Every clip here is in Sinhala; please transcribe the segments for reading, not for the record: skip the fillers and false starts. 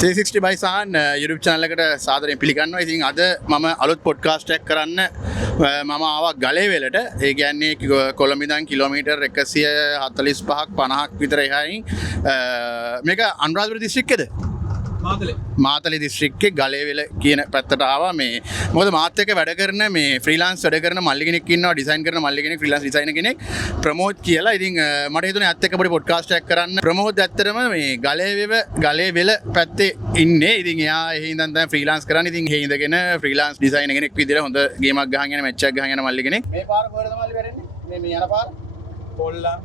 360 by සහන් YouTube channel එකට සාදරයෙන් පිළිගන්නවා. ඉතින් අද මම අලුත් පොඩ්කාස්ට් එකක් කරන්න මම ආවා ගලේවැලට. ඒ කියන්නේ කොළඹ ඉඳන් කිලෝමීටර් 145ක් 50ක් විතර එහායින් මේක අනුරාධපුර දිස්ත්‍රික්කයේද? මාතලේ දිස්ත්‍රික්කේ ගලේවැල කියන පැත්තට ආවා. මේ මොකද මාත් එක්ක වැඩ කරන මේ ෆ්‍රීලාන්ස් වැඩ කරන මල්ලි කෙනෙක් ඉන්නවා, ඩිසයින් කරන මල්ලි කෙනෙක්, ෆ්‍රීලාන්ස් ඩිසයිනර් කෙනෙක් ප්‍රමෝද් කියලා. ඉතින් මට හිතුණා ඇත්ත එක්ක පොඩි පොඩ්කාස්ට් එකක් කරන්න. ප්‍රමෝද් ඇත්තටම මේ ගලේවැල පැත්තේ ඉන්නේ. ඉතින් එයා එහි ඉඳන් තමයි ෆ්‍රීලාන්ස් කරන්නේ. ඉතින් එහි ඉඳගෙන ෆ්‍රීලාන්ස් ඩිසයිනර් කෙනෙක් විදිහට හොඳ ගේමක් ගහගෙන මැච් එකක් ගහගෙන මල්ලි කෙනෙක්. මේ පාර කොහෙද මල්ලි වැරෙන්නේ? මේ යන පාර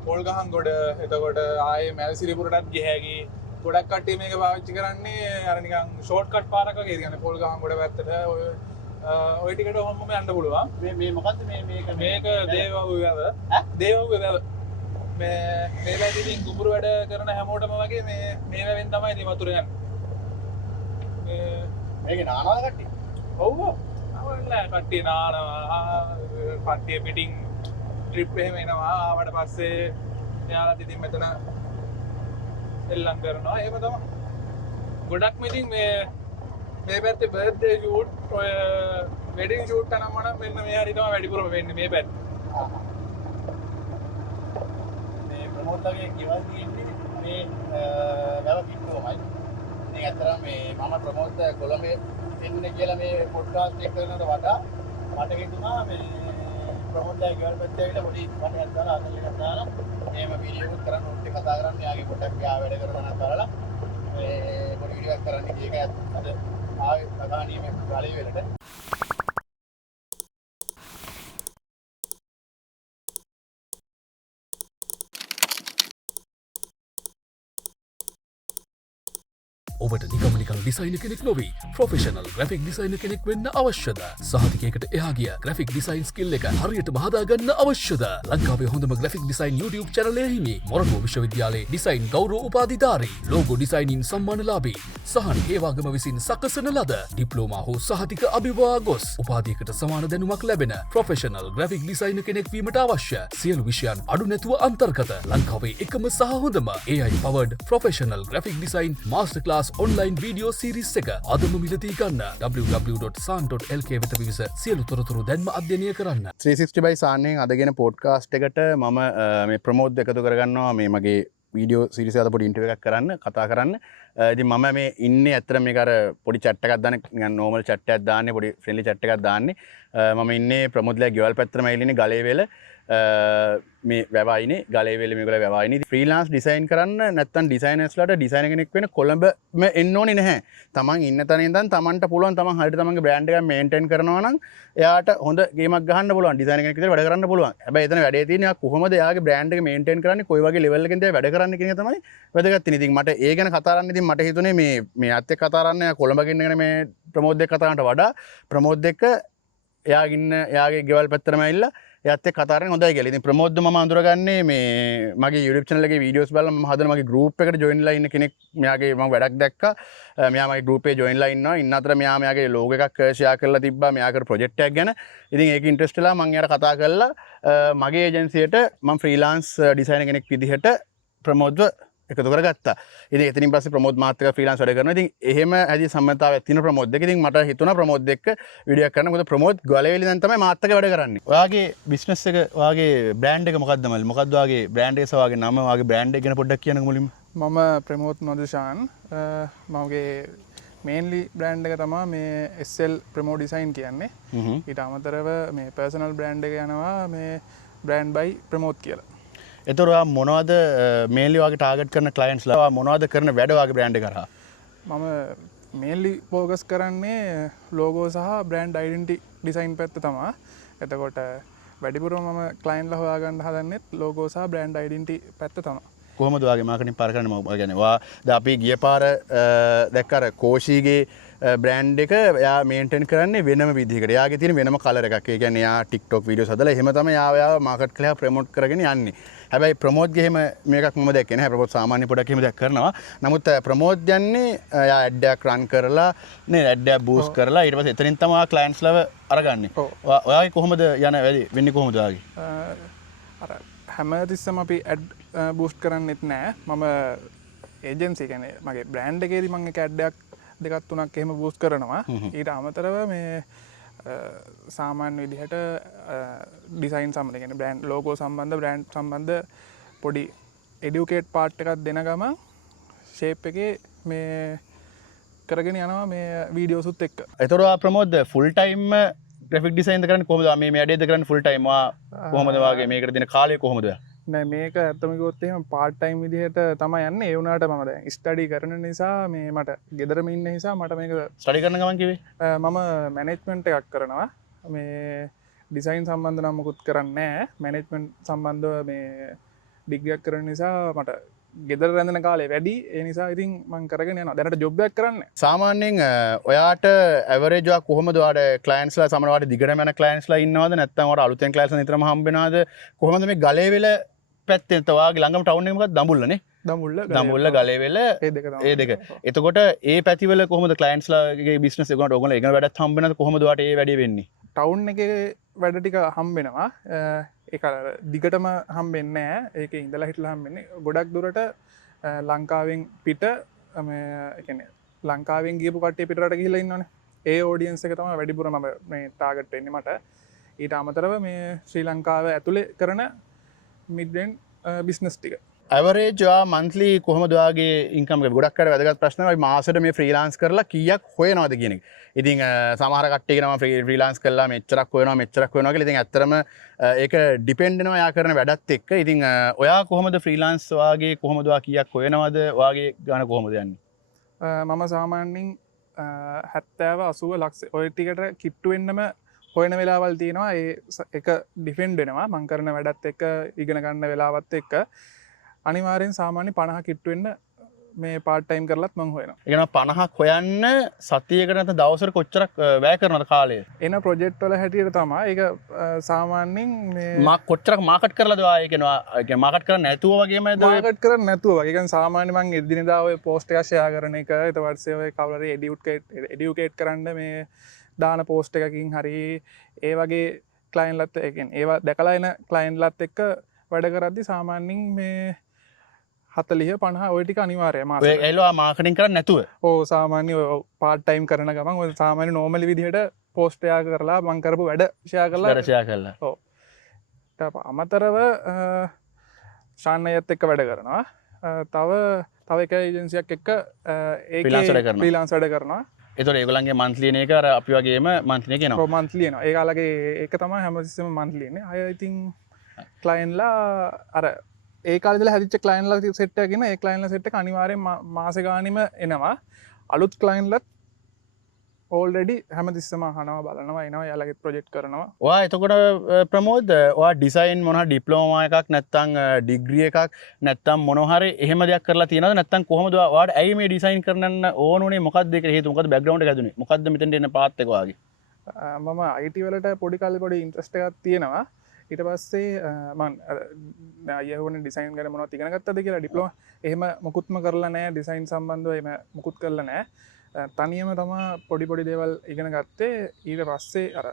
පොල් ගහන් ගොඩ. එතකොට ආයේ මැල්සිරිපුරටත් ගියහැකි. ගොඩක් කට්ටිය මේක පාවිච්චි කරන්නේ අර නිකන් ෂෝට් කට් පාරක් වගේ. කියන්නේ පොල් ගහන් ගොඩ පැත්තට ඔය ටිකට ඔහොමම යන්න පුළුවන්. මේ මොකද්ද මේක දේවව්ව වැව. මේ වැදින් කුඹුරු වැඩ කරන හැමෝටම වගේ මේ වැවෙන් තමයි ඉතින් වතුර යන්නේ. මේකේ නානවද කට්ටිය? ඔව්. නෑ කට්ටිය නානවා. කට්ටිය පිටින් ට්‍රිප් එහෙම එනවා. ආවට පස්සේ එයාලා ඉතින් මෙතන එල්ලම් කරනවා. එහෙම තමයි. ගොඩක්ම ඉතින් මේ පැත්තේ බර්ත්ඩේ ෂූට් ඔය වෙඩින් ෂූට් අනම්ම නම් මෙන්න මේ හරි තමයි වැඩිපුරම වෙන්නේ මේ පැත්තේ. මේ ප්‍රමෝද්ගේ කිවල් තියෙන්නේ මේ වැව කිට්ටුවමයි. ඉතින් අතරම මේ මම ප්‍රමෝද් කොළඹේ එන්නේ කියලා මේ පොඩ්කාස්ට් එක කරනවට වඩා මට හිතුණා මේ ප්‍රමෝද්ගේ කිවල් පැත්තේ ඇවිල්ලා පොඩි වටයක් දාලා අතල් එකක් දාලා එහෙම වීඩියෝ එකක් කරන්න උත් එක කතා කරන්න යාගේ පොඩ්ඩක් ගියා වැඩ කරනවා කරලා මේ පොඩි වීඩියෝ එකක් කරන්න ගිය එක අද ආවේ ප්‍රධානීය මේ ගලේවැලට. ඔබට නිකමනිකල් ඩිසයිනර් කෙනෙක් නොවී ප්‍රොෆෙෂනල් ග්‍රැෆික් ඩිසයිනර් කෙනෙක් වෙන්න අවශ්‍යද? සහතිකයකට එහා ගිය ග්‍රැෆික් ඩිසයින් ස්කිල් එක හරියටම හදාගන්න අවශ්‍යද? ලංකාවේ හොඳම ග්‍රැෆික් ඩිසයින් YouTube channel එකේ හිමි මොරටුව විශ්වවිද්‍යාලයේ ඩිසයින් ගෞරව උපාධිධාරී ලෝගෝ ඩිසයිනින් සම්මානලාභී සහන් හේවාගම විසින් සකසන ලද ඩිප්ලෝමා හෝ සහතික අභිවා ගොස් උපාධියකට සමාන දැනුමක් ලැබෙන ප්‍රොෆෙෂනල් ග්‍රැෆික් ඩිසයිනර් කෙනෙක් වීමට අවශ්‍ය සියලු විෂයන් අඩු නැතුව අන්තර්ගත ලංකාවේ එකම සහ හොඳම AI powered professional graphic design master class online video series එක අදම මිලදී ගන්න www.san.lk වෙත විවිස සියලු තොරතුරු දැන්ම අධ්‍යයනය කරන්න. 360 by සාන්නෙන් අදගෙන පොඩ්කාස්ට් එකට මම මේ ප්‍රමෝද් එකතු කරගන්නවා මේ මගේ වීඩියෝ සීරීස් එකකට පොඩි ඉන්ටර්විව් එකක් කරන්න කතා කරන්න. ඉතින් මම මේ ඉන්නේ ඇත්තට මේක අර පොඩි chat එකක් දාන්න නිකන් normal chat එකක් දාන්නේ පොඩි friendly chat එකක් දාන්නේ. මම ඉන්නේ ප්‍රමෝද්ලා ගෙවල් පැත්තටම ඇවිල්ලා ඉන්නේ ගලේවැල මේ වැවයිනේ ගලේවැල මේගොල්ලෝ වැවයිනේ ෆ්‍රීලාන්ස් ඩිසයින් කරන්න නැත්නම් ඩිසයිනර්ස්ලාට ඩිසයිනර් කෙනෙක් වෙන්න කොළඹම එන්න ඕනේ නැහැ. තමන් ඉන්න තැන ඉඳන් තමන්ට පුළුවන් තමන් හරියට තමන්ගේ බ්‍රෑන්ඩ් එකක් මේන්ටේන් කරනවා නම් එයාට හොඳ ගේමක් ගහන්න පුළුවන්. ඩිසයිනර් කෙනෙක් විදිහට වැඩ කරන්න පුළුවන්. හැබැයි එතන වැඩේ තියෙන්නේ කොහොමද එයාගේ බ්‍රෑන්ඩ් එක මේන්ටේන් කරන්නේ කොයි වගේ ලෙවල් එකකින්ද වැඩ කරන්නේ කියන එක තමයි වැදගත් වෙන්නේ. ඉතින් මට ඒ ගැන කතා කරන්න ඉතින් මට හිතුනේ මේ අත් එක්ක කතා කරන්න කොළඹ ගෙන්නගෙන මේ ප්‍රමෝද් එක්ක කතා කරනට වඩා ප්‍රමෝද් එක්ක එයාගේ ගෙවල් පැත්තටම ඇවිල්ලා එයාත් එක්ක කතා කරන්නේ හොඳයි කියලා. ඉතින් ප්‍රමෝද්ද මම අඳුරගන්නේ මේ මගේ YouTube channel එකේ videos බලලා මම හදන මගේ group එකට join වෙලා ඉන්න කෙනෙක්. මෙයාගේ මම වැඩක් දැක්කා. මෙයා මගේ group එකේ join වෙලා ඉන්නවා. ඉන්න අතර මෙයාගේ logo එකක් share කරලා තිබ්බා මෙයා කර project එකක් ගැන. ඉතින් ඒක interest වෙලා මම එයාට කතා කරලා මගේ agency එකට මම freelance designer කෙනෙක් විදිහට ප්‍රමෝද්ව එකතු කරගත්තා. ඉතින් එතනින් පස්සේ ප්‍රමෝද් මාත් එක්ක ෆ්‍රීලාන්ස් වැඩ කරනවා. ඉතින් එහෙම ඇදී සම්මතතාවයක් තියෙන ප්‍රමෝද් එක්ක. ඉතින් මට හිතුණා ප්‍රමෝද් එක්ක වීඩියෝ එකක් කරන්න. මොකද ප්‍රමෝද් ගලේවැලි දැන් තමයි මාත් එක්ක වැඩ කරන්නේ. ඔයාගේ බිස්නස් එක, ඔයාගේ බ්‍රෑන්ඩ් එක මොකක්ද මල්? මොකක්ද ඔයාගේ බ්‍රෑන්ඩ් එක සහ ඔයාගේ නම, ඔයාගේ බ්‍රෑන්ඩ් එක ගැන පොඩ්ඩක් කියන්නකෝ මුලින්ම. මම ප්‍රමෝද් මදුෂාන්. මගේ මේන්ලි බ්‍රෑන්ඩ් එක තමයි මේ SL ප්‍රමෝ ඩිසයින් කියන්නේ. ඊට අමතරව මේ පර්සනල් බ්‍රෑන්ඩ් එක යනවා මේ බ්‍රෑන්ඩ් බයි ප්‍රමෝද් කියලා. එතකොට ඔයා මොනවද මේන්ලි ඔයාගේ ටාගට් කරන ක්ලයන්ට්ස්ලා? ඔයා මොනවද කරන වැඩ ඔයාගේ බ්‍රෑන්ඩ් එක කරා? මම මේන්ලි ෆෝකස් කරන්නේ ලෝගෝ සහ බ්‍රෑන්ඩ් අයිඩෙන්ටිටි ඩිසයින් පැත්ත තමයි. එතකොට වැඩිපුරම මම ක්ලයන්ට්ලා හොයාගන්න හදන්නේ ලෝගෝ සහ බ්‍රෑන්ඩ් අයිඩෙන්ටිටි පැත්ත තමයි. කොහොමද ඔයාගේ මාකටිං පාර කරන්නේ? මම කියන්නේ ඔයා දැන් අපි ගිය පාර දැක්ක අර කෝෂීගේ බ්‍රෑන්ඩ් එක එයා මේන්ටේන් කරන්නේ වෙනම විදිහකට. එයාගේ තියෙන වෙනම කලර් එකක්. ඒ කියන්නේ එයා TikTok වීඩියෝස් හදලා එහෙම තමයි එයා මාකට් කරලා ප්‍රොමෝට් කරගෙන යන්නේ. හැබැයි ප්‍රමෝද්ගේ එහෙම මේකක් මම දැක්කේ නැහැ. ප්‍රමෝද් සාමාන්‍ය පොඩක් එහෙම දැක් කරනවා. නමුත් ප්‍රමෝද් යන්නේ එයා ඇඩ් එකක් රන් කරලා නේ ඇඩ් එකක් බූස්ට් කරලා ඊට පස්සේ එතනින් තමයි ක්ලයන්ට්ස්ලව අරගන්නේ. ඔයාගේ කොහොමද යන වැඩි වෙන්නේ කොහොමද ඔයාගේ? අර හැමතිස්සම අපි ඇඩ් බූස්ට් කරන්නෙත් නෑ. මම ඒජන්සි ගැන මගේ බ්‍රෑන්ඩ් එකේදී මම කැඩ්ඩයක් දෙකක් තුනක් එහෙම බූස්ට් කරනවා. ඊට අමතරව මේ සාමාන්‍ය විදිහට ඩිසයින් සම්බන්ධ කියන්නේ බ්‍රෑන්ඩ් ලෝගෝ සම්බන්ධ බ්‍රෑන්ඩ් සම්බන්ධ පොඩි එඩියුකේට් පාර්ට් එකක් දෙන ගමන් ෂේප් එකේ මේ කරගෙන යනවා මේ වීඩියෝසුත් එක්ක. එතකොට ප්‍රමෝද් ෆුල් ටයිම් ග්‍රැෆික් ඩිසයින් කරන්නේ කොහොමද? මේ වැඩේද කරන්නේ ෆුල් ටයිම් කොහොමද වාගේ මේකට දෙන කාලය කොහොමද? නෑ මේක ඇත්තම කිව්වොත් එහෙම පාර්ට් ටයිම් විදිහට තමයි යන්නේ. ඒ වුණාට මම දැන් ස්ටඩි කරන නිසා මේ මට ගෙදරම ඉන්න නිසා මට මේක ස්ටඩි කරන ගමන් කිව්වේ මම මැනේජ්මන්ට් එකක් කරනවා. මේ ඩිසයින් සම්බන්ධ නම් මොකුත් කරන්නේ නෑ. මැනේජ්මන්ට් සම්බන්ධව මේ ඩිග්‍රියක් කරන නිසා මට ගෙදර රැඳෙන කාලේ වැඩි. ඒ නිසා ඉතින් මම කරගෙන යනවා. දැනට ජොබ් එකක් කරන්නේ. සාමාන්‍යයෙන් ඔයාට ඇවරේජ් එක කොහොමද? ඔයාට ක්ලයන්ට්ස්ලා සමහරවිට දිගටම යන ක්ලයන්ට්ස්ලා ඉන්නවද? නැත්නම් ඔයාට අලුතෙන් ක්ලයන්ට්ස්ලා නිතරම හම්බ වෙනවද? කොහොමද මේ ගලේවෙල පැත්තෙන් ඔයාගේ ළඟම ටවුන් එක මොකක්ද? දඹුල්ලනේ. දඹුල්ල ගලේවෙල ඒ දෙක. එතකොට ඒ පැතිවල කොහොමද ක්ලයන්ට්ස්ලාගේ බිස්නස් එක උනට ඔයගොල්ලෝ ඒගොල්ලෝ වැඩත් හම්බ වෙනවද? කොහොමද ඔයාට ඒ වැඩේ වෙන්නේ? ටවුන් එකේ වැඩ ටික හම්බ වෙනවා. ඒක දිගටම හම්බෙන්නේ නැහැ. ඒකේ ඉඳලා හිටලා හම්බෙන්නේ. ගොඩක් දුරට ලංකාවෙන් පිට ලංකාවෙන් ගියපු කට්ටිය පිටරට ගිහිල්ලා ඉන්නවනේ. ඒ ඔඩියන්ස් එක තමයි වැඩිපුර මම මේ ටාගට් වෙන්නේ මට. ඊට අමතරව මේ ශ්‍රී ලංකාව ඇතුලේ කරන මිඩ් රේන්ජ් බිස්නස් ටික. ඇවරේජ් මන්ත්ලි කොහොමද ඔයාගේ ඉන්කම් එක? ගොඩක් අය වැදගත් ප්‍රශ්න තමයි මාසෙට මේ ෆ්‍රීලාන්ස් කරලා කීයක් හොයනවද කියන එක. ඉතින් සමහර කට්ටිය කියනවා ෆ්‍රීලාන්ස් කළා මෙච්චරක් හොයනවා කියලා. ඉතින් ඇත්තටම ඒක ඩිපෙන්ඩ් වෙනවා යා කරන වැඩත් එක්ක. ඉතින් ඔයා කොහොමද ෆ්‍රීලාන්ස් වාගේ කොහොමද ඔයා කීයක් හොයනවද? ඔයාගේ ගාන කොහොමද යන්නේ? මම සාමාන්‍යයෙන් 70 80 ලක්ෂ ඔය ටිකට කිට්ටු වෙන්නම හොයන වෙලාවල් තියෙනවා. ඒ එක ඩිෆෙන්ඩ් වෙනවා මම කරන වැඩත් එක්ක ඉගෙන ගන්න වෙලාවත් එක්ක. අනිවාර්යෙන් සාමාන්‍ය 50 කිට්ටු වෙන්න මේ පාර්ට් ටයිම් කරලත් මම හොයනවා. ඒ කියනවා 50ක් හොයන්න සතියකට නැත්නම් දවසකට කොච්චරක් වැය කරනවද කාලය? එන ප්‍රොජෙක්ට් වල හැටියට තමයි ඒක සාමාන්‍යයෙන් මේ කොච්චරක් මාකට් කරලාද ඔයා? ඒ කියන්නේ මාකට් කරන්නේ නැතුව වගේමද? මාකට් කරන්නේ නැතුව වගේ. ඒ කියන්නේ සාමාන්‍ය මම එදිනෙදා ඔය පෝස්ට් එකක් ෂෙයා කරන එක ඊට පස්සේ ඔය කවුරු හරි එඩියුකේට් කරන්න මේ දාන පෝස්ට් එකකින් හරි ඒ වගේ ක්ලයන්ට්ලත් ඒ කියන්නේ ඒවා දැකලා එන ක්ලයන්ට්ලත් එක්ක වැඩ කරද්දි සාමාන්‍යයෙන් මේ 40 50 ඔය ටික අනිවාර්යයි මාසෙට. ඔය එළවා මාකටිංగ్ කරන්නේ නැතුව? ඔව් සාමාන්‍ය පාර්ට් ටයිම් කරන ගමන් ඔය සාමාන්‍ය නෝමල් විදිහට පෝස්ට් ෂෙයා කරලා මම කරපු වැඩ ෂෙයා කරලා ඔව්. ඊට අමතරව ශාන්නයත් එක්ක වැඩ කරනවා. තව එක ඒජන්සියක් එක්ක ඒකේ ෆ්‍රීලාන්ස් වැඩ කරනවා. ඒතකොට ඒගොල්ලන්ගේ මන්ත්ලි එක අර අපි වගේම මන්ත්ලි එක එනවා. ඔව් මන්ත්ලි එනවා. ඒගොල්ලගේ ඒක තමයි හැමතිස්සෙම මන්ත්ලි එන්නේ. අය ඉතින් ක්ලයන්ට්ලා අර ඒ කාලේදලා හැදිච්ච ක්ලයන්ට්ලා සෙට් එකක් ඉන්න ඒ ක්ලයන්ට්ලා සෙට් එක අනිවාර්යෙන් මාස ගානෙම එනවා. අලුත් ක්ලයන්ට්ලාත් ඕල්රෙඩි හැමතිස්සම අහනවා බලනවා එනවා යාළගේ ප්‍රොජෙක්ට් කරනවා. ඔයා එතකොට ප්‍රමෝද් ඔයා ඩිසයින් මොනවා ඩිප්ලෝමා එකක් නැත්නම් ඩිග්‍රී එකක් නැත්නම් මොනවා හරි එහෙම දෙයක් කරලා තියෙනවද? නැත්නම් කොහොමද ඔයාට ඇයි මේ ඩිසයින් කරන්න ඕන උනේ? මොකක්ද ඒකට හේතුව? මොකක්ද බෑග්ග්‍රවුන්ඩ් එක හැදුනේ? මොකක්ද මෙතෙන්ට එන පාත් එක ඔයාගේ? මම IT වලට පොඩි කාලේ පොඩි ඉන්ට්‍රස්ට් එකක් තියෙනවා. ඊට පස්සේ මම අයහුවන ඩිසයින් ගැන මොනවද ඉගෙන ගත්තද කියලා ඩිප්ලෝමා එහෙම මොකුත්ම කරලා නැහැ. ඩිසයින් සම්බන්ධව එහෙම මොකුත් කරලා නැහැ. තනියම තමයි පොඩි දේවල් ඉගෙන ගත්තේ. ඊට පස්සේ අර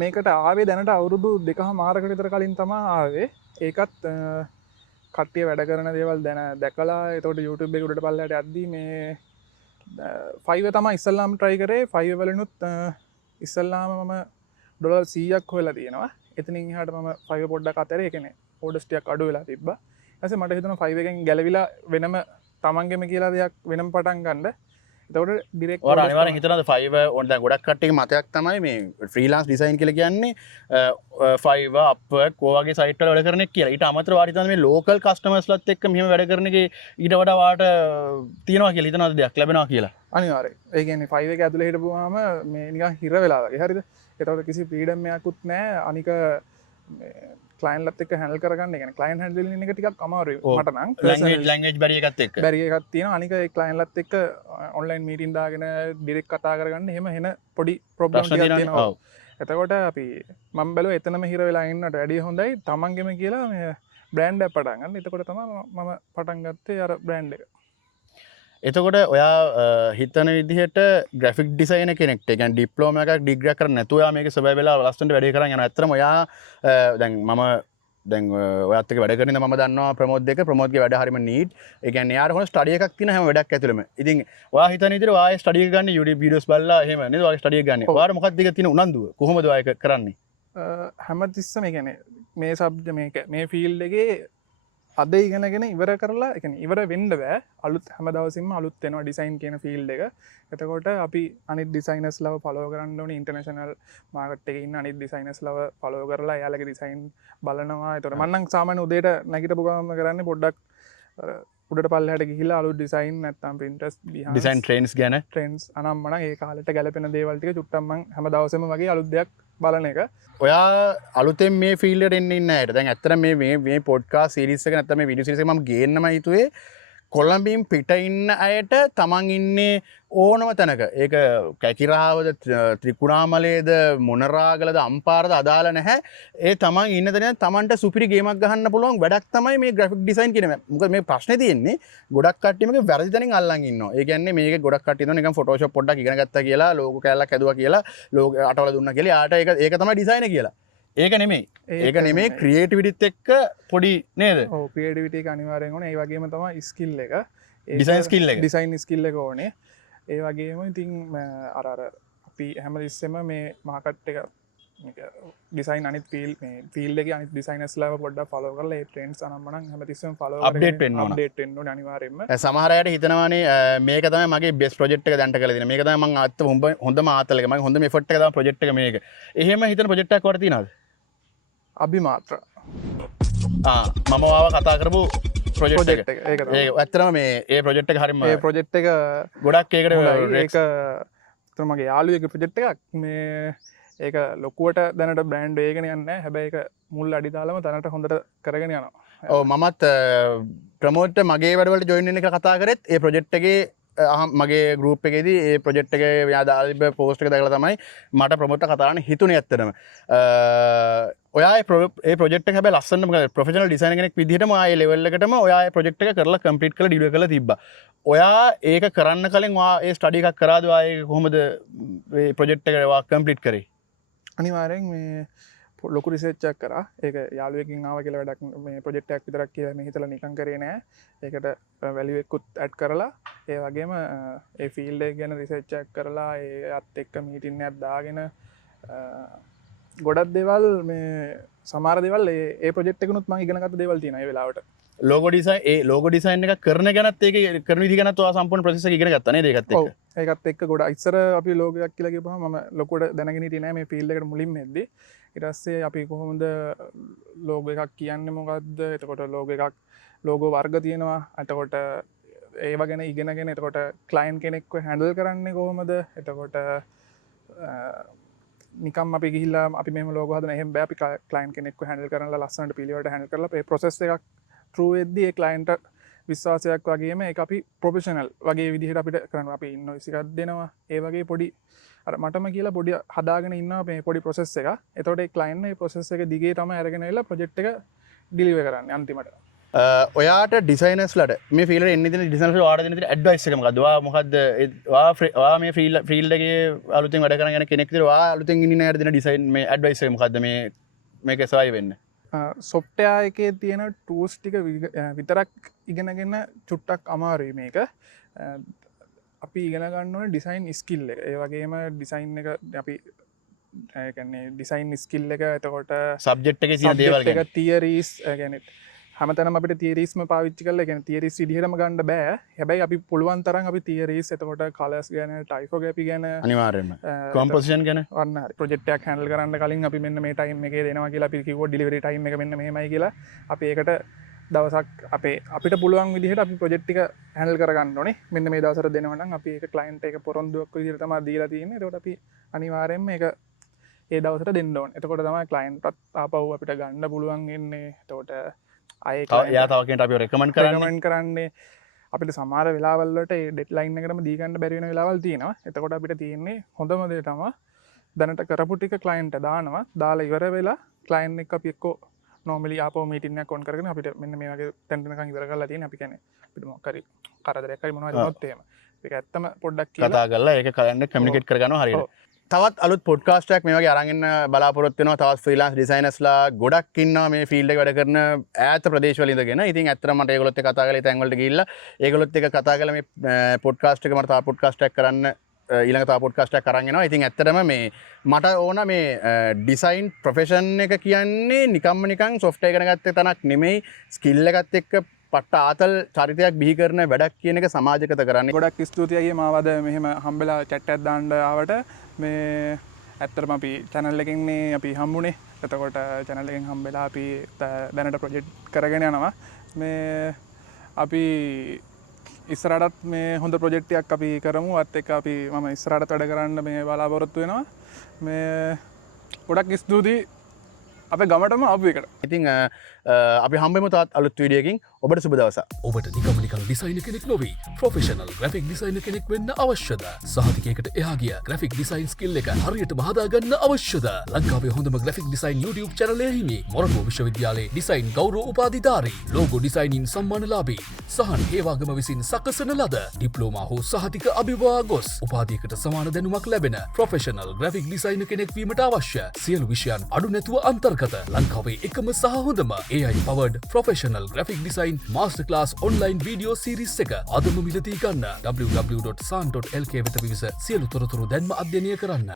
මේකට ආවේ දැනට අවුරුදු 2.5 විතර කලින් තමයි ආවේ. ඒකත් කට්ටිය වැඩ කරන දේවල් දැකලා එතකොට YouTube එකේ උඩට පල්ලයට යද්දී මේ Fiverr තමයි ඉස්සල්ලාම try කරේ. Fiverr වලිනුත් ඉස්සල්ලාම මම ඩොලර් 100ක් හොයලා තියෙනවා. එතනින් එහාට මම Fiverr පොඩ්ඩක් අතරේ ඒ කියන්නේ ඕඩර්ස් ටිකක් අඩු වෙලා තිබ්බා. ඊට පස්සේ මට හිතුණා Fiverr එකෙන් ගැලවිලා වෙනම තමන්ගෙම කියලා දෙයක් වෙනම පටන් ගන්න. එතකොට ඩිරෙක්ට් ඔයාලා අනිවාර්යෙන් හිතනවාද Fiverr ඕන දැන් ගොඩක් කට්ටියගේ මතයක් තමයි මේ ෆ්‍රීලාන්ස් ඩිසයින් කියලා කියන්නේ Fiverr Upwork ඔය වගේ සයිට් වල වැඩ කරන එක කියලා. ඊට අමතරව වාට හිතනවා මේ ලෝකල් කස්ටමර්ස්ලත් එක්ක මෙහෙම වැඩ කරන එකේ ඊට වඩා වාට තියනවා කියලා හිතනවාද දෙයක් ලැබෙනවා කියලා? අනිවාර්යෙන්. ඒ කියන්නේ Fiverr එක ඇතුලේ හිටපුවාම මේ නිකන් හිර වෙලා වගේ. හරිද? එතකොට කිසි ෆ්‍රීඩම් එකකුත් නැහැ. අනික ක්ලයන්ට්ලත් එක්ක හැන්ඩල් කරගන්න. ඒ කියන්නේ ක්ලයන්ට් හැන්ඩලින් එක ටිකක් අමාරුයි මට නම්. ලැන්ග්වේජ් බැරියර් එකත් එක්ක. බැරියර් එකක් තියෙනවා. අනික ඒ ක්ලයන්ට්ලත් එක්ක ඔන්ලයින් මීටින් දාගෙන ඩිරෙක්ට් කතා කරගන්න එහෙම එන පොඩි ප්‍රොබ්ලම් ටිකක් තියෙනවා. එතකොට අපි මම බැලුවා එතනම හිර වෙලා ඉන්නට වැඩිය හොඳයි තමන්ගෙම කියලා මේ බ්‍රෑන්ඩ් එකක් පටන් ගන්න. එතකොට තමයි මම පටන් ගත්තේ අර බ්‍රෑන්ඩ් එක. එතකොට ඔයා හිතන විදිහට ග්‍රැෆික් ඩිසයිනර් කෙනෙක්ට ඒ කියන්නේ ඩිප්ලෝමා එකක් ඩිග්‍රී එකක් කරන්නේ නැතුව ඔයා මේක සබය වෙලා ලස්සනට වැඩේ කරන් යනවා. ඇත්තටම ඔයා දැන් මම දැන් ඔයත් එක්ක වැඩ කරන මම දන්නවා ප්‍රමෝද් දෙක ප්‍රමෝද්ගේ වැඩ හරිම නීට්. ඒ කියන්නේ යාර හොන ස්ටඩි එකක් තියෙන හැම වැඩක් ඇතුළෙම. ඉතින් ඔයා හිතන විදිහට ඔයා ස්ටඩි එක ගන්න YouTube වීඩියෝස් බලලා එහෙම නේද ඔයා ස්ටඩි එක ගන්න. ඔයාට මොකක්ද දෙක තියෙන උනන්දුව? කොහොමද ඔයා ඒක කරන්නේ? හැමතිස්සම ගැන මේ සබ්ජ මේ ෆිල්් එකේ අද ඉගෙනගෙන ඉවර කරලා එක ඉවර වෙන්ඩ බෑ අලුත් හැම දවසිම අලුත් වෙනවා ඩිසයින් කියන ෆිල්් එක එතකොට අපි අනි ඩිසයිනස් ලව පලෝ කරන්න ඕන ඉන්ටර්නශනල් මාගට්ක ඉන්න අනි ඩිසයිනස් ලව පලෝ කරලා යාලක ඩිසයින් බලනවා තොට මන්නක් සාමන උදේට නැගිට පුගම කරන්න පොඩ්ඩක් උඩට පල්ලහට ගිහිලා අලු ඩිසයින් නැත්තම් පින්ටස් ඩිසයින් ට්‍රේන්ස් ගැන ට්‍රෙන්ස් අනම්මන ඒ කාලට ගැලපෙන දේවල්ටික චුට්ටම්ම හැම දවසම වගේ අලුත් දෙයක් බලන එක ඔයා අලුතෙන් මේ ෆිල්ඩට එන්න ඉන්න අයට දැන් ඇත්තට මේ පොඩ්කාස්ට් සීරීස් එක නැත්නම් මේ වීඩියෝ සීරීස් එක මම ගේන්නම හිතුවේ කොළඹින් පිට ඉන්න අයට තමන් ඉන්නේ ඕනම තැනක ඒක කැකිරාවද ත්‍රිකුණාමලයේද මොනරාගලද අම්පාරද අදාළ නැහැ ඒ තමන් ඉන්න තැන තමන්ට සුපිරි ගේමක් ගහන්න පුළුවන් වැඩක් තමයි මේ ග්‍රැෆික් ඩිසයින් කියන මොකද මේ ප්‍රශ්නේ තියෙන්නේ ගොඩක් කට්ටිය මේක වැරදි තැනින් අල්ලන් ඉන්නවා ඒ කියන්නේ මේක ගොඩක් කට්ටිය හිතනවා නිකන් ෆොටෝෂොප් පොඩ්ඩක් ඉගෙන ගත්තා කියලා ලෝගෝ කැලලක් හැදුවා කියලා ලෝගෝ අටවල දුන්නා කියලා යාට ඒක තමයි ඩිසයින් කියලා ඒක නෙමෙයි ඒක නෙමෙයි ක්‍රියේටිවිටිත් එක්ක පොඩි නේද ඔව් ක්‍රියේටිවිටි එක අනිවාර්යෙන් ඕනේ ඒ වගේම තමයි ස්කිල් එක ඩිසයින් ස්කිල් එක ඩිසයින් ස්කිල් එක ඕනේ ඒ වගේම ඉතින් අර අපි හැම තිස්සෙම මේ මාකට් එක ඩිසයින් අනිත් ෆීල්ඩ් එකේ අනිත් ඩිසයිනර්ස් ලා පොඩ්ඩක් ෆලෝ කරලා ඒ ට්‍රෙන්ඩ්ස් අනම්මනම් හැම තිස්සෙම ෆලෝ කරගෙන අප්ඩේට් වෙන්න ඕන අප්ඩේට් වෙන්න ඕනේ අනිවාර්යෙන්ම සමහර අයට හිතනවානේ මේක තමයි මගේ බෙස්ට් ප්‍රොජෙක්ට් එක දැන්ට කරලා තියෙන්නේ මේක තමයි මම අත්ත හොඳම ආතල් එක මගේ හොඳම එෆර්ට් එක තමයි ප්‍රොජෙක්ට් එක මේක එහෙම හිතන ප්‍රොජෙක්ට් එකක් වට තියෙනවද අභිමාත්‍ර මම ආව කතා කරපු ප්‍රොජෙක්ට් එක ඒක ඇත්තටම මේ ඒ ප්‍රොජෙක්ට් එක හරිම ඒ ප්‍රොජෙක්ට් එක ගොඩක් ඒකට ඒක මගේ යාළුවෙක් ප්‍රොජෙක්ට් එකක් මේ ඒක ලොකුවට දැනට බ්‍රෑන්ඩ් ඒගෙන යන්න හැබැයි ඒක මුල් අඩිතාලම තැනට හොඳට කරගෙන යනවා ඔව් මමත් ප්‍රමෝට් මගේ වැඩවලට ජොයින් වෙන්න එක කතා කරෙත් ඒ ප්‍රොජෙක්ට් එකේ මගේ ගරුප් එකේදී ඒ ප්‍රොජෙක්ට් එක යාදාලිබ පෝස්ට් එක දැකලා තමයි මට ප්‍රමෝට්ට කතා කරන්න හිතුනේ ඇත්තටම ඔයා ඒ ප්‍රොජෙක්ට් එක හැබැයි ලස්සනම ප්‍රොෆෙෂනල් ඩිසයිනර් කෙනෙක් විදිහටම ආයේ ලෙවල් එකටම ඔයා ඒ ප්‍රොජෙක්ට් එක කරලා කම්ප්ලීට් කරලා ඩිලිවර් කරලා තිබ්බා. ඔයා ඒක කරන්න කලින් ඔයා ඒ ස්ටඩි එකක් කරාද ඔයා ඒක කොහොමද මේ ප්‍රොජෙක්ට් එක ඔයා කම්ප්ලීට් කරේ? අනිවාර්යෙන් මේ ලොකු රිසර්ච් එකක් කරා. ඒක යාළුවෙක්ගෙන් ආවා කියලා වැඩක් මේ ප්‍රොජෙක්ට් එකක් විතරක් කියලා මේ හිතලා නිකන් කරේ නෑ. ඒකට වැලියු එකකුත් ඇඩ් කරලා ඒ වගේම ඒ ෆීල්ඩ් එක ගැන රිසර්ච් එකක් කරලා ඒත් එක්ක මීටින් එකක් දාගෙන ගොඩක් දේවල් මේ සමහර දේවල් ඒ ප්‍රොජෙක්ට් එකනොත් මම ඉගෙන ගත්ත දේවල් තියෙනවා ඒ වෙලාවට. ලෝගෝ ඩිසයින් එක කරන ගැනත් ඒක කරන විදිහ ගැනත් ඔයා සම්පූර්ණ ප්‍රොසෙස් එක ඉගෙන ගත්තා නේද ඒකත් එක්ක? ඔව් ඒකත් එක්ක ගොඩක් ඉස්සර අපි ලෝගෝ එකක් කියලා කියපුවම මම ලොකුවට දැනගෙන හිටියේ නෑ මේ ෆීල්ඩ් එකට මුලින්ම එද්දි. ඊට පස්සේ අපි කොහොමද ලෝගෝ එකක් කියන්නේ මොකද්ද? එතකොට ලෝගෝ එකක් ලෝගෝ වර්ග තියෙනවා. එතකොට ඒව ගැන ඉගෙනගෙන එතකොට ක්ලයන්ට් කෙනෙක්ව හැන්ඩල් කරන්නේ කොහොමද? එතකොට නිකම් අපි ගිහිල්ලා අපි මෙහෙම ලෝගෝ හදන එහෙම බෑ අපි ක්ලයන්ට් කෙනෙක්ව හැන්ඩල් කරලා ලස්සනට පිළිවෙලට හැන්ඩල් කරලා ඒ ප්‍රොසෙස් එකක් ත්‍රූ වෙද්දී ඒ ක්ලයන්ට් විශ්වාසයක් වගේම ඒක අපි ප්‍රොෆෙෂනල් වගේ විදිහට අපිට කරන්න අපි ඉන්වොයිස් එකක් දෙනවා ඒ වගේ පොඩි අර මටම කියලා පොඩි හදාගෙන ඉන්නවා මේ පොඩි ප්‍රොසෙස් එක. එතකොට ඒ ක්ලයන්ට් මේ ප්‍රොසෙස් එක දිගේ තමයි අරගෙන ඇවිල්ලා ප්‍රොජෙක්ට් එක ඩිලිවර් කරන්නේ අන්තිමට. ඔයාට ඩිසයිනර්ස්ලට මේ ෆීල්ඩ් එකේ එන්න දෙන ඩිසයිනර්ස්ලා ඔයාලට දෙන ඇඩ්වයිස් එක මොකද්ද? ඔයා මොකද්ද ඔයා මේ ෆීල්ඩ් එකේ අලුතෙන් වැඩ කරන කෙනෙක් විදිහට ඔයා අලුතෙන් ඉන්න අයට දෙන ඩිසයින් මේ ඇඩ්වයිස් එක මොකද්ද මේ මේක සවයි වෙන්න? සොෆ්ට්වෙයා එකේ තියෙන ටූල්ස් ටික විතරක් ඉගෙනගෙන චුට්ටක් අමාරුයි මේක. අපි ඉගෙන ගන්න ඕනේ ඩිසයින් ස්කිල් එක. ඒ වගේම ඩිසයින් එක අපි ඒ කියන්නේ ඩිසයින් ස්කිල් එක එතකොට සබ්ජෙක්ට් එකේ තියෙන දේවල් ගැන තියරිස් ඒ කියන්නේ හැමතැනම අපිට තියරිස්ම පාවිච්චි කරලා ඒ කියන්නේ තියරිස් විදිහටම ගන්න බෑ. හැබැයි අපි පුළුවන් තරම් අපි තියරිස් එතකොට කලර්ස් ගැන ටයිපෝග්‍රැෆි ගැන අනිවාර්යයෙන්ම කොම්පොසිෂන් ගැන වන්න හරි ප්‍රොජෙක්ට් එකක් හැන්ඩල් කරන්න කලින් අපි මෙන්න මේ ටයිම් එකේ දෙනවා කියලා අපි කිව්වා ඩිලිවරි ටයිම් එක මෙන්න මෙහෙමයි කියලා අපි ඒකට දවසක් අපිට පුළුවන් විදිහට අපි ප්‍රොජෙක්ට් එක හැන්ඩල් කරගන්න ඕනේ. මෙන්න මේ දවසට දෙනවා නම් අපි ඒක ක්ලයන්ට් එක පොරොන්දුවක් විදිහට තමයි දීලා තියෙන්නේ. ඒකට අපි අනිවාර්යයෙන්ම ඒක ඒ දවසට දෙන්න ඕනේ. එතකොට තමයි ක්ලයන්ට්ටත් ආපහු අපිට ගන්න පුළුවන් වෙන්නේ. එතකොට යා තව කෙනෙක්ට අපි රෙකමන්ඩ් කරන්නේ අපිට සමහර වෙලාවල් වලට ඒ ඩෙඩ්ලයින් එකටම දී ගන්න බැරි වෙන වෙලාවල් තියෙනවා. එතකොට අපිට තියෙන්නේ හොඳම දේ තමයි දැනට කරපු ටික ක්ලයන්ට් දානවා. දාලා ඉවර වෙලා ක්ලයන්ට් එක අපි එක්ක normally ආපහු මීටින් එකක් ඔන් කරගෙන අපිට මෙන්න මේ වගේ තැන් වෙනකන් ඉවර කරලා තියෙන අපි කියන්නේ අපිට මොකක් හරි කරදරයක් හරි මොනවද වුණොත් එහෙම. ඒක ඇත්තම පොඩ්ඩක් කතා කරලා ඒක කලින් කමියුනිකේට් කරගන්නවා හරියට. තවත් අලුත් පොඩ්කාස්ටක් මේ වගේ අරගෙන බලාපොරොත්තු වෙනවා. තවත් ෆ්‍රීලාන්ස් ඩිසයිනර්ස්ලා ගොඩක් ඉන්නවා මේ ෆීල්ඩ් එකේ වැඩ කරන ඈත ප්‍රදේශවල ඉඳගෙන. ඉතින් ඇත්තටම මට ඒගොල්ලොත් එක්ක කතා කරලා තැන් වලට ගිහිල්ලා ඒගොල්ලොත් එක්ක කතා කරලා මේ පොඩ්කාස්ට් එක මට තව පොඩ්කාස්ට් එකක් කරන්න ඊළඟ තව පොඩ්කාස්ට් එකක් අරන් එනවා. ඉතින් ඇත්තටම මේ මට ඕන මේ ඩිසයින් ප්‍රොෆෙෂන් එක කියන්නේ නිකන් සොෆ්ට්වෙයාර් ඉගෙන ගත්ත තැනක් නෙමෙයි. ස්කිල් එකත් එක්ක පට්ට ආතල් චරිතයක් බිහි කරන වැඩක් කියන එක සමාජගත කරන්න. ගොඩක් ස්තුතියි මාවද මෙහෙම හම්බෙලා chat එකක් දාන්න ආවට. මේ ඇත්තටම අපි channel එකෙන්නේ අපි හම්බුනේ. එතකොට channel එකෙන් හම්බෙලා අපි දැනට project කරගෙන යනවා. මේ අපි ඉස්සරහටත් මේ හොඳ project එකක් අපි කරමු. අත් එක්ක අපි මම ඉස්සරහට වැඩ කරන්න මේ බලාපොරොත්තු වෙනවා. මේ ගොඩක් ස්තුතියි අපේ ගමටම ආපු එකට. ඉතින් අපි හම්බෙමු තවත් අලුත් වීඩියෝකින්. ඔබට සුබ දවසක්. ඔබට නිකමනිකල් ඩිසයින කෙනෙක් නොවී ප්‍රොෆෙෂනල් ග්‍රැෆික් ඩිසයින කෙනෙක් වෙන්න අවශ්‍යද? සහතිකයකට එහා ගිය ග්‍රැෆික් ඩිසයින් ස්කිල් එක හරියටම හදාගන්න අවශ්‍යද? ලංකාවේ හොඳම ග්‍රැෆික් ඩිසයින් YouTube channel එකේ හිමි මොරටුව විශ්වවිද්‍යාලයේ ඩිසයින් ගෞරව උපාධිධාරී ලෝගෝ ඩිසයිනින් සම්මානලාභී සහන් හේවාගම විසින් සකසන ලද ඩිප්ලෝමා හෝ සහතික අභිවා ගොස් උපාධියකට සමාන දැනුමක් ලැබෙන ප්‍රොෆෙෂනල් ග්‍රැෆික් ඩිසයින කෙනෙක් වීමට අවශ්‍ය සියලු විෂයන් අඩු නැතුව අන්තර්ගත ලංකාවේ එකම සහ හොඳම AI powered professional graphic design masterclass online video series එක අදම මිලදී ගන්න www.san.lk වෙත විවිස සියලු තොරතුරු දැන්ම අධ්‍යයනය කරන්න.